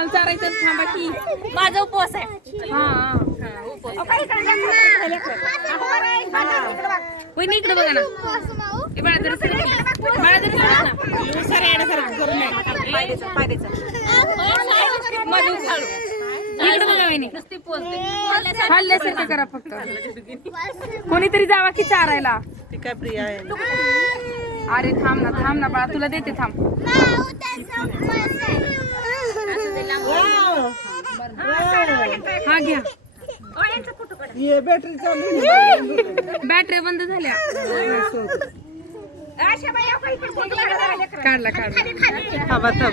आम्हाला चारायचं थांबा की माझा उपवास आहे. हा वहिनी इकडे बघा ना हे बाळा तरी सर बाळा तरी सर ना सर येण्यासारखं करू नये माझं उखाळू इकडे बघा वहिनी खाल्ल्यासारखं करा फक्त कोणीतरी जावा की चारायला ती काय प्रिया आहे अरे थांब ना बाळा तुला देते थांब हा घ्या ये बॅटरी चालू बॅटरी बंद झाल्या काढला थांबा